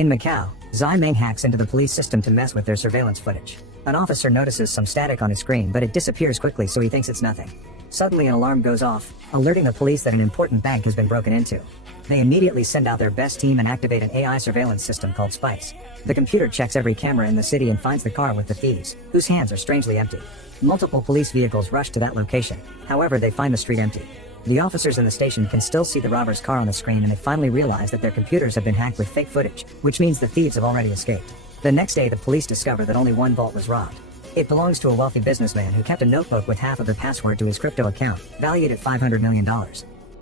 In Macau, Zai Meng hacks into the police system to mess with their surveillance footage. An officer notices some static on his screen, but it disappears quickly, so he thinks it's nothing. Suddenly an alarm goes off, alerting the police that an important bank has been broken into. They immediately send out their best team and activate an AI surveillance system called Spice. The computer checks every camera in the city and finds the car with the thieves, whose hands are strangely empty. Multiple police vehicles rush to that location, however they find the street empty. The officers in the station can still see the robber's car on the screen, and they finally realize that their computers have been hacked with fake footage, which means the thieves have already escaped. The next day the police discover that only one vault was robbed. It belongs to a wealthy businessman who kept a notebook with half of the password to his crypto account, valued at $500 million.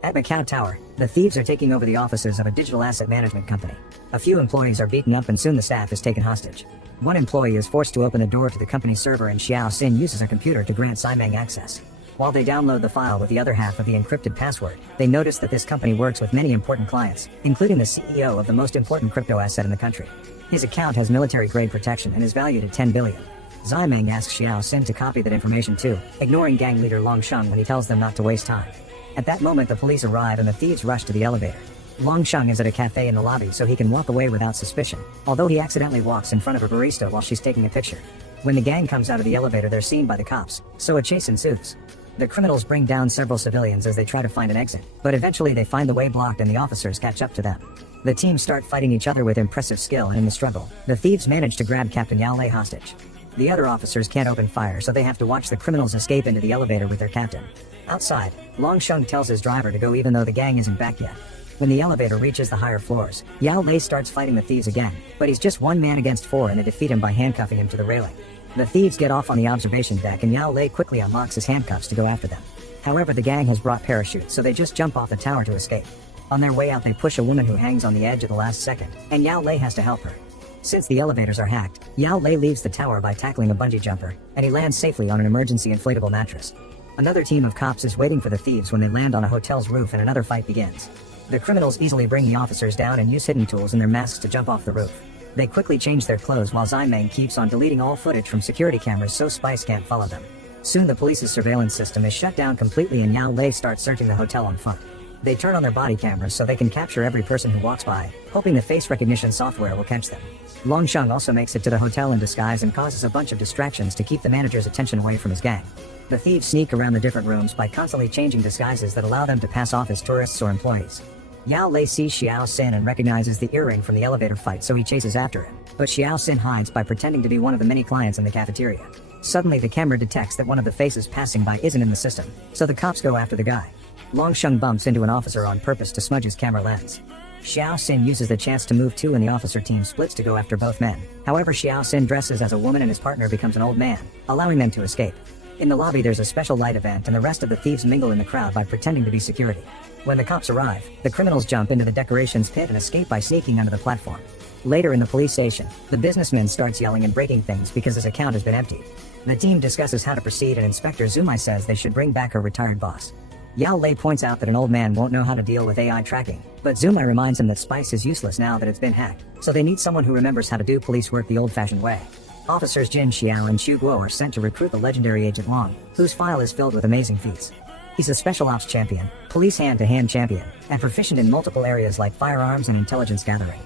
At Macau Tower, the thieves are taking over the offices of a digital asset management company. A few employees are beaten up and soon the staff is taken hostage. One employee is forced to open the door to the company's server, and Xiao Xin uses a computer to grant Zai Meng access. While they download the file with the other half of the encrypted password, they notice that this company works with many important clients, including the CEO of the most important crypto asset in the country. His account has military-grade protection and is valued at 10 billion. Zai Meng asks Xiao Xin to copy that information too, ignoring gang leader Long Sheng when he tells them not to waste time. At that moment the police arrive and the thieves rush to the elevator. Long Sheng is at a cafe in the lobby so he can walk away without suspicion, although he accidentally walks in front of a barista while she's taking a picture. When the gang comes out of the elevator they're seen by the cops, so a chase ensues. The criminals bring down several civilians as they try to find an exit, but eventually they find the way blocked and the officers catch up to them. The team start fighting each other with impressive skill, and in the struggle, the thieves manage to grab Captain Yao Lei hostage. The other officers can't open fire, so they have to watch the criminals escape into the elevator with their captain. Outside, Long Sheng tells his driver to go even though the gang isn't back yet. When the elevator reaches the higher floors, Yao Lei starts fighting the thieves again, but he's just one man against four and they defeat him by handcuffing him to the railing. The thieves get off on the observation deck and Yao Lei quickly unlocks his handcuffs to go after them. However, the gang has brought parachutes, so they just jump off the tower to escape. On their way out they push a woman who hangs on the edge at the last second, and Yao Lei has to help her. Since the elevators are hacked, Yao Lei leaves the tower by tackling a bungee jumper, and he lands safely on an emergency inflatable mattress. Another team of cops is waiting for the thieves when they land on a hotel's roof and another fight begins. The criminals easily bring the officers down and use hidden tools in their masks to jump off the roof. They quickly change their clothes while Zai Meng keeps on deleting all footage from security cameras so Spice can't follow them. Soon the police's surveillance system is shut down completely and Yao Lei starts searching the hotel on foot. They turn on their body cameras so they can capture every person who walks by, hoping the face recognition software will catch them. Long Sheng also makes it to the hotel in disguise and causes a bunch of distractions to keep the manager's attention away from his gang. The thieves sneak around the different rooms by constantly changing disguises that allow them to pass off as tourists or employees. Yao Lei sees Xiao Xin and recognizes the earring from the elevator fight, so he chases after him, but Xiao Xin hides by pretending to be one of the many clients in the cafeteria. Suddenly the camera detects that one of the faces passing by isn't in the system, so the cops go after the guy. Long Sheng bumps into an officer on purpose to smudge his camera lens. Xiao Xin uses the chance to move too and the officer team splits to go after both men. However, Xiao Xin dresses as a woman and his partner becomes an old man, allowing them to escape. In the lobby there's a special light event and the rest of the thieves mingle in the crowd by pretending to be security. When the cops arrive, the criminals jump into the decorations pit and escape by sneaking under the platform. Later in the police station, the businessman starts yelling and breaking things because his account has been emptied. The team discusses how to proceed and Inspector Zumai says they should bring back her retired boss. Yao Lei points out that an old man won't know how to deal with AI tracking, but Zumai reminds him that Spice is useless now that it's been hacked, so they need someone who remembers how to do police work the old-fashioned way. Officers Jin Xiao and Chu Guo are sent to recruit the legendary Agent Long, whose file is filled with amazing feats. He's a special ops champion, police hand-to-hand champion, and proficient in multiple areas like firearms and intelligence gathering.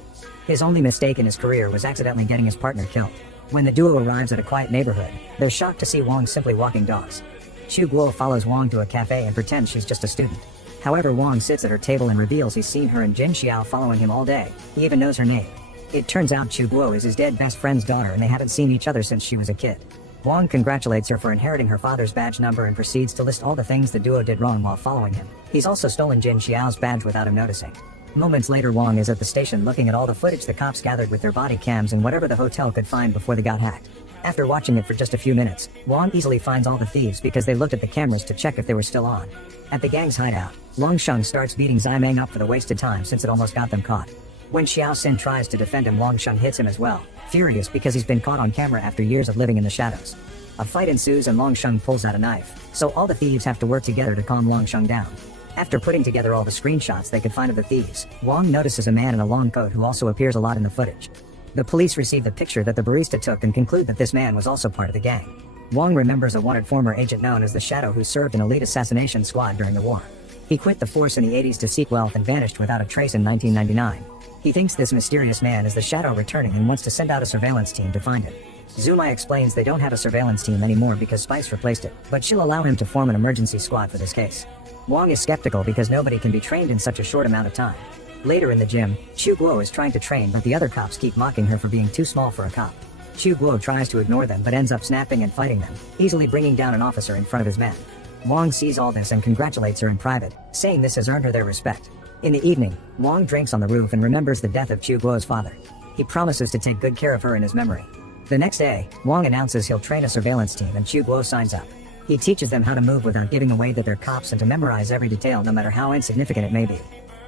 His only mistake in his career was accidentally getting his partner killed. When the duo arrives at a quiet neighborhood, they're shocked to see Wong simply walking dogs. Chu Guo follows Wong to a cafe and pretends she's just a student. However, Wong sits at her table and reveals he's seen her and Jin Xiao following him all day. He even knows her name. It turns out Chu Guo is his dead best friend's daughter and they haven't seen each other since she was a kid. Wong congratulates her for inheriting her father's badge number and proceeds to list all the things the duo did wrong while following him. He's also stolen Jin Xiao's badge without him noticing. Moments later Wong is at the station looking at all the footage the cops gathered with their body cams and whatever the hotel could find before they got hacked. After watching it for just a few minutes, Wong easily finds all the thieves because they looked at the cameras to check if they were still on. At the gang's hideout, Long Sheng starts beating Zai Meng up for the wasted time since it almost got them caught. When Xiao Xin tries to defend him, Long Sheng hits him as well, furious because he's been caught on camera after years of living in the shadows. A fight ensues and Long Sheng pulls out a knife, so all the thieves have to work together to calm Long Sheng down. After putting together all the screenshots they could find of the thieves, Wong notices a man in a long coat who also appears a lot in the footage. The police receive the picture that the barista took and conclude that this man was also part of the gang. Wong remembers a wanted former agent known as the Shadow who served an elite assassination squad during the war. He quit the force in the 80s to seek wealth and vanished without a trace in 1999. He thinks this mysterious man is the Shadow returning and wants to send out a surveillance team to find him. Zumai explains they don't have a surveillance team anymore because Spice replaced it, but she'll allow him to form an emergency squad for this case. Wong is skeptical because nobody can be trained in such a short amount of time. Later in the gym, Chu Guo is trying to train, but the other cops keep mocking her for being too small for a cop. Chu Guo tries to ignore them but ends up snapping and fighting them, easily bringing down an officer in front of his men. Wong sees all this and congratulates her in private, saying this has earned her their respect. In the evening, Wong drinks on the roof and remembers the death of Chu Guo's father. He promises to take good care of her in his memory. The next day, Wong announces he'll train a surveillance team and Chu Guo signs up. He teaches them how to move without giving away that they're cops and to memorize every detail no matter how insignificant it may be.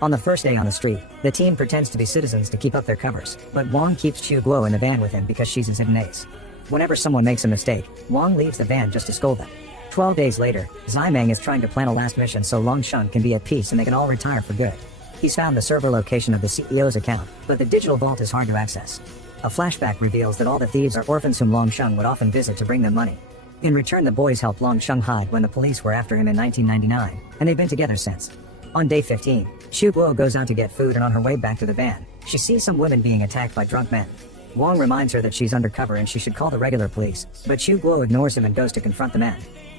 On the first day on the street, the team pretends to be citizens to keep up their covers, but Wong keeps Chu Guo in the van with him because she's his hidden ace. Whenever someone makes a mistake, Wong leaves the van just to scold them. 12 days later, Zimeng is trying to plan a last mission so Longsheng can be at peace and they can all retire for good. He's found the server location of the CEO's account, but the digital vault is hard to access. A flashback reveals that all the thieves are orphans whom Longsheng would often visit to bring them money. In return, the boys helped Longsheng hide when the police were after him in 1999, and they've been together since. On day 15, Chu Guo goes out to get food and on her way back to the van, she sees some women being attacked by drunk men. Wong reminds her that she's undercover and she should call the regular police, but Chu Guo ignores him and goes to confront the men.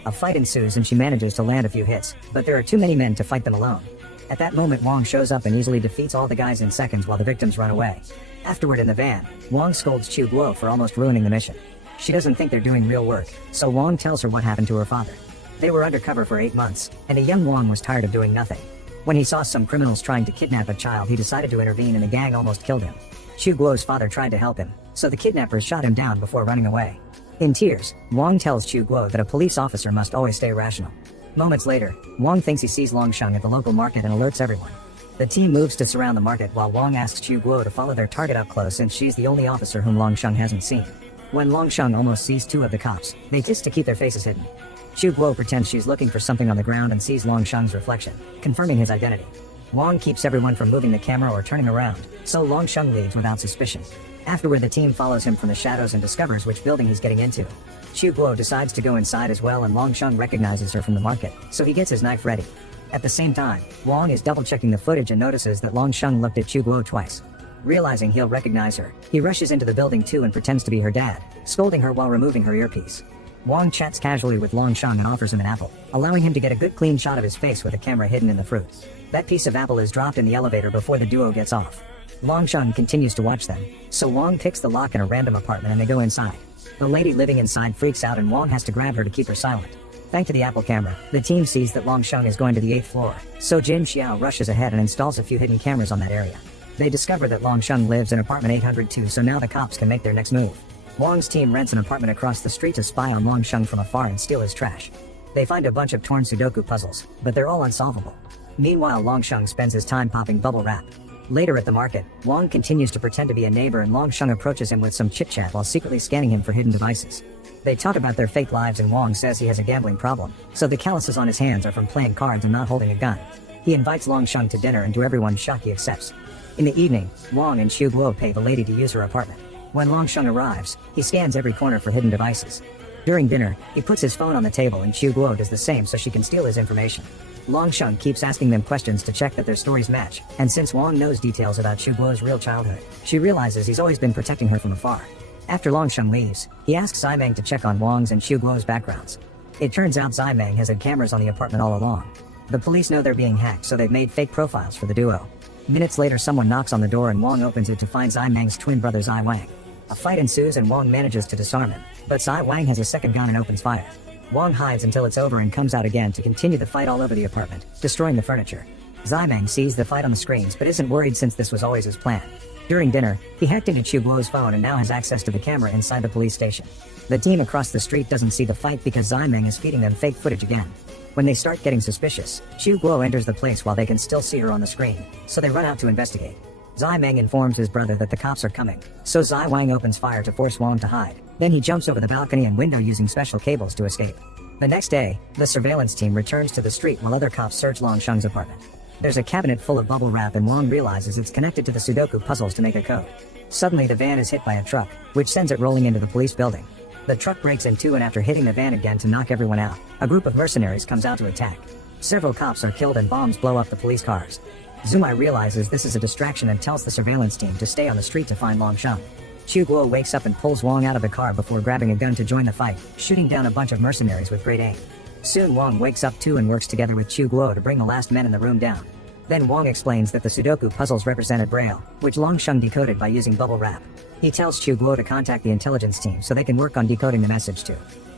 A fight ensues and she manages to land a few hits, but there are too many men to fight them alone. At that moment, Wong shows up and easily defeats all the guys in seconds while the victims run away. Afterward in the van, Wong scolds Chu Guo for almost ruining the mission. She doesn't think they're doing real work, so Wong tells her what happened to her father. They were undercover for 8 months, and a young Wong was tired of doing nothing. When he saw some criminals trying to kidnap a child, he decided to intervene and the gang almost killed him. Chu Guo's father tried to help him, so the kidnappers shot him down before running away. In tears, Wong tells Chu Guo that a police officer must always stay rational. Moments later, Wong thinks he sees Longsheng at the local market and alerts everyone. The team moves to surround the market while Wong asks Chu Guo to follow their target up close since she's the only officer whom Longsheng hasn't seen. When Longsheng almost sees 2 of the cops, they kiss to keep their faces hidden. Chu Guo pretends she's looking for something on the ground and sees Longsheng's reflection, confirming his identity. Wong keeps everyone from moving the camera or turning around, so Longsheng leaves without suspicion. Afterward, the team follows him from the shadows and discovers which building he's getting into. Chu Guo decides to go inside as well and Longsheng recognizes her from the market, so he gets his knife ready. At the same time, Wong is double-checking the footage and notices that Longsheng looked at Chu Guo twice. Realizing he'll recognize her, he rushes into the building too and pretends to be her dad, scolding her while removing her earpiece. Wong chats casually with Longsheng and offers him an apple, allowing him to get a good clean shot of his face with the camera hidden in the fruit. That piece of apple is dropped in the elevator before the duo gets off. Longsheng continues to watch them, so Wong picks the lock in a random apartment and they go inside. The lady living inside freaks out and Wong has to grab her to keep her silent. Thanks to the Apple camera, the team sees that Longsheng is going to the 8th floor, so Jin Xiao rushes ahead and installs a few hidden cameras on that area. They discover that Longsheng lives in apartment 802, so now the cops can make their next move. Wong's team rents an apartment across the street to spy on Longsheng from afar and steal his trash. They find a bunch of torn Sudoku puzzles, but they're all unsolvable. Meanwhile, Longsheng spends his time popping bubble wrap. Later at the market, Wong continues to pretend to be a neighbor and Longsheng approaches him with some chit-chat while secretly scanning him for hidden devices. They talk about their fake lives and Wong says he has a gambling problem, so the calluses on his hands are from playing cards and not holding a gun. He invites Longsheng to dinner and to everyone's shock he accepts. In the evening, Wong and Chu Guo pay the lady to use her apartment. When Longsheng arrives, he scans every corner for hidden devices. During dinner, he puts his phone on the table and Chu Guo does the same so she can steal his information. Longsheng keeps asking them questions to check that their stories match, and since Wong knows details about Chu Guo's real childhood, she realizes he's always been protecting her from afar. After Longsheng leaves, he asks Zimeng to check on Wong's and Chu Guo's backgrounds. It turns out Zimeng has had cameras on the apartment all along. The police know they're being hacked, so they've made fake profiles for the duo. Minutes later, someone knocks on the door and Wong opens it to find Zimeng's twin brother Zai Wang. A fight ensues and Wong manages to disarm him, but Zai Wang has a second gun and opens fire. Wong hides until it's over and comes out again to continue the fight all over the apartment, destroying the furniture. Zimeng sees the fight on the screens but isn't worried since this was always his plan. During dinner, he hacked into Chu Guo's phone and now has access to the camera inside the police station. The team across the street doesn't see the fight because Zimeng is feeding them fake footage again. When they start getting suspicious, Chu Guo enters the place while they can still see her on the screen, so they run out to investigate. Zimeng informs his brother that the cops are coming, so Zai Wang opens fire to force Wong to hide. Then he jumps over the balcony and window using special cables to escape. The next day, the surveillance team returns to the street while other cops search Longsheng's apartment. There's a cabinet full of bubble wrap and Wong realizes it's connected to the Sudoku puzzles to make a code. Suddenly the van is hit by a truck, which sends it rolling into the police building. The truck breaks in two and after hitting the van again to knock everyone out, a group of mercenaries comes out to attack. Several cops are killed and bombs blow up the police cars. Zumai realizes this is a distraction and tells the surveillance team to stay on the street to find Longsheng. Chu Guo wakes up and pulls Wang out of the car before grabbing a gun to join the fight, shooting down a bunch of mercenaries with great aim. Soon Wang wakes up too and works together with Chu Guo to bring the last men in the room down. Then Wang explains that the Sudoku puzzles represented Braille, which Longsheng decoded by using bubble wrap. He tells Chu Guo to contact the intelligence team so they can work on decoding the message too.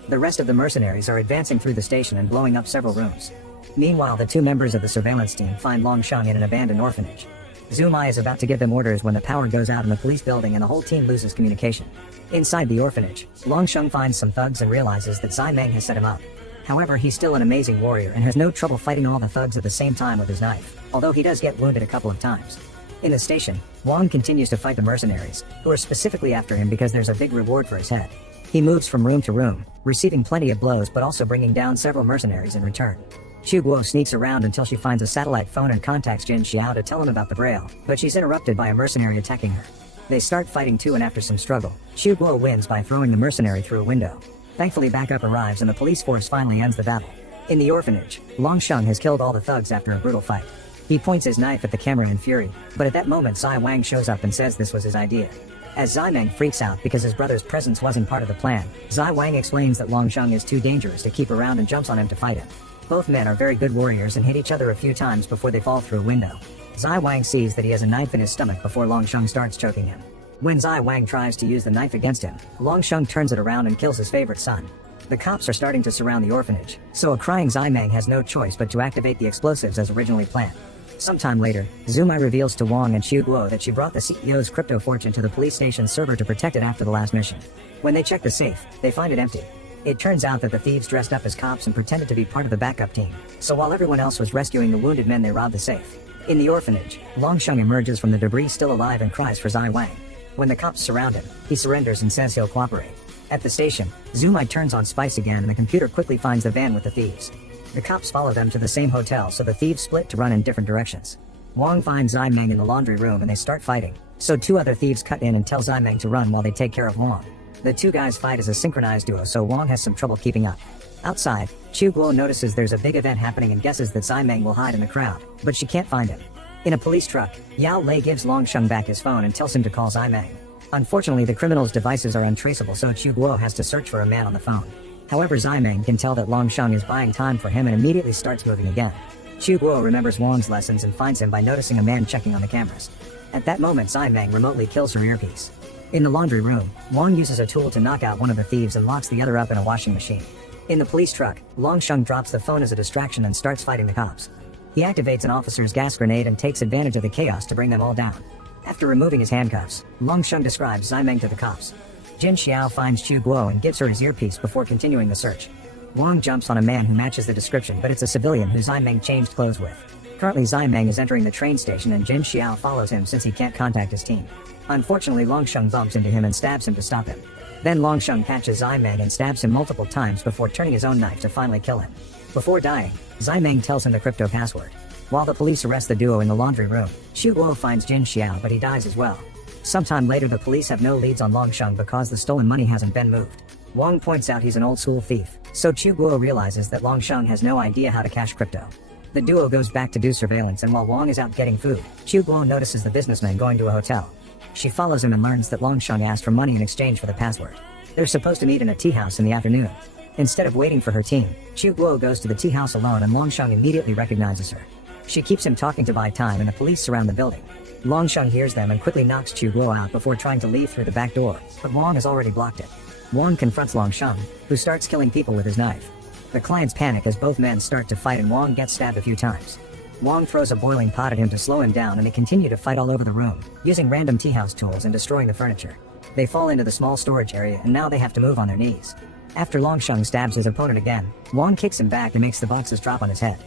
The rest of the mercenaries are advancing through the station and blowing up several rooms. Meanwhile, the two members of the surveillance team find Longsheng in an abandoned orphanage. Zumai is about to give them orders when the power goes out in the police building and the whole team loses communication. Inside the orphanage, Longsheng finds some thugs and realizes that Zai Meng has set him up. However, he's still an amazing warrior and has no trouble fighting all the thugs at the same time with his knife, although he does get wounded a couple of times. In the station, Wang continues to fight the mercenaries, who are specifically after him because there's a big reward for his head. He moves from room to room, receiving plenty of blows but also bringing down several mercenaries in return. Chu Guo sneaks around until she finds a satellite phone and contacts Jin Xiao to tell him about the Braille, but she's interrupted by a mercenary attacking her. They start fighting too, and after some struggle, Chu Guo wins by throwing the mercenary through a window. Thankfully, backup arrives and the police force finally ends the battle. In the orphanage, Longsheng has killed all the thugs after a brutal fight. He points his knife at the camera in fury, but at that moment Zai Wang shows up and says this was his idea. As Zai Meng freaks out because his brother's presence wasn't part of the plan, Zai Wang explains that Longsheng is too dangerous to keep around and jumps on him to fight him. Both men are very good warriors and hit each other a few times before they fall through a window. Zai Wang sees that he has a knife in his stomach before Longsheng starts choking him. When Zai Wang tries to use the knife against him, Longsheng turns it around and kills his favorite son. The cops are starting to surround the orphanage, so a crying Zai Meng has no choice but to activate the explosives as originally planned. Sometime later, Zumai reveals to Wang and Chu Guo that she brought the CEO's crypto fortune to the police station server to protect it after the last mission. When they check the safe, they find it empty. It turns out that the thieves dressed up as cops and pretended to be part of the backup team, so while everyone else was rescuing the wounded men, they robbed the safe. In the orphanage, Longsheng emerges from the debris still alive and cries for Zai Wang. When the cops surround him, he surrenders and says he'll cooperate. At the station, Zumai turns on Spice again and the computer quickly finds the van with the thieves. The cops follow them to the same hotel, so the thieves split to run in different directions. Wang finds Zai Meng in the laundry room and they start fighting, so two other thieves cut in and tell Zai Meng to run while they take care of Wang. The two guys fight as a synchronized duo, so Wang has some trouble keeping up. Outside, Chu Guo notices there's a big event happening and guesses that Zai Meng will hide in the crowd, but she can't find him. In a police truck, Yao Lei gives Longsheng back his phone and tells him to call Zai Meng. Unfortunately, the criminal's devices are untraceable, so Chu Guo has to search for a man on the phone. However, Zai Meng can tell that Longsheng is buying time for him and immediately starts moving again. Chu Guo remembers Wang's lessons and finds him by noticing a man checking on the cameras. At that moment, Zai Meng remotely kills her earpiece. In the laundry room, Wang uses a tool to knock out one of the thieves and locks the other up in a washing machine. In the police truck, Longsheng drops the phone as a distraction and starts fighting the cops. He activates an officer's gas grenade and takes advantage of the chaos to bring them all down. After removing his handcuffs, Longsheng describes Zai Meng to the cops. Jin Xiao finds Chu Guo and gives her his earpiece before continuing the search. Wang jumps on a man who matches the description, but it's a civilian who Zai Meng changed clothes with. Currently, Zai Meng is entering the train station and Jin Xiao follows him since he can't contact his team. Unfortunately, Longsheng bumps into him and stabs him to stop him. Then Longsheng catches Zai Meng and stabs him multiple times before turning his own knife to finally kill him. Before dying, Zai Meng tells him the crypto password. While the police arrest the duo in the laundry room, Chu Guo finds Jin Xiao, but he dies as well. Sometime later, the police have no leads on Longsheng because the stolen money hasn't been moved. Wang points out he's an old school thief, so Chu Guo realizes that Longsheng has no idea how to cash crypto. The duo goes back to do surveillance, and while Wang is out getting food, Chu Guo notices the businessman going to a hotel. She follows him and learns that Longsheng asked for money in exchange for the password. They're supposed to meet in a tea house in the afternoon. Instead of waiting for her team, Chu Guo goes to the tea house alone and Longsheng immediately recognizes her. She keeps him talking to buy time and the police surround the building. Longsheng hears them and quickly knocks Chu Guo out before trying to leave through the back door, but Wang has already blocked it. Wang confronts Longsheng, who starts killing people with his knife. The clients panic as both men start to fight and Wang gets stabbed a few times. Wang throws a boiling pot at him to slow him down and they continue to fight all over the room, using random tea house tools and destroying the furniture. They fall into the small storage area and now they have to move on their knees. After Longsheng stabs his opponent again, Wang kicks him back and makes the boxes drop on his head.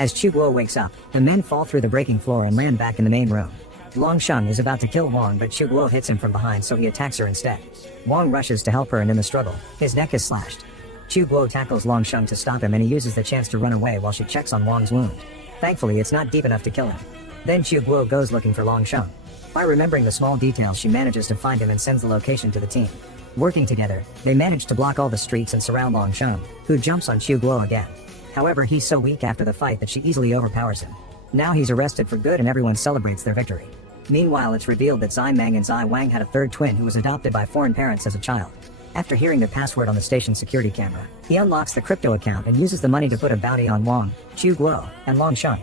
As Chu Guo wakes up, the men fall through the breaking floor and land back in the main room. Longsheng is about to kill Wang, but Chu Guo hits him from behind, so he attacks her instead. Wang rushes to help her and in the struggle, his neck is slashed. Chu Guo tackles Longsheng to stop him and he uses the chance to run away while she checks on Wang's wound. Thankfully, it's not deep enough to kill him. Then Chu Guo goes looking for Longsheng. By remembering the small details, she manages to find him and sends the location to the team. Working together, they manage to block all the streets and surround Longsheng, who jumps on Chu Guo again. However, he's so weak after the fight that she easily overpowers him. Now he's arrested for good and everyone celebrates their victory. Meanwhile, it's revealed that Zai Meng and Zai Wang had a third twin who was adopted by foreign parents as a child. After hearing the password on the station security camera, he unlocks the crypto account and uses the money to put a bounty on Wang, Chu Guo, and Long Shun.